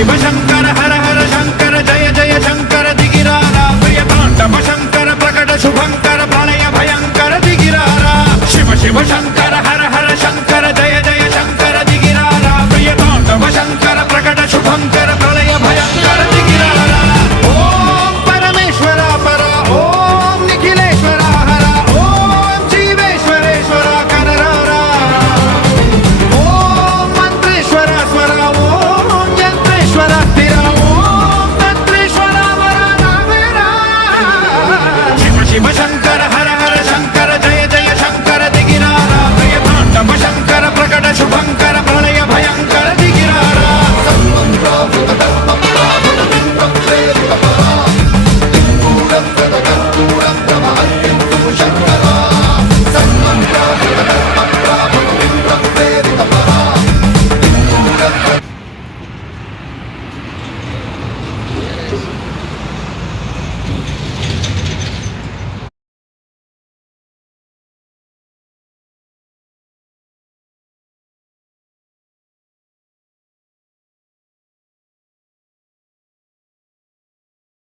शिव शंकर हर हर शंकर जय जय शंकर दिगिरारा प्रिय तांडव शंकर प्रकट शुभंकर प्रलय भयंकर दिगिरारा शिव शिव शंकर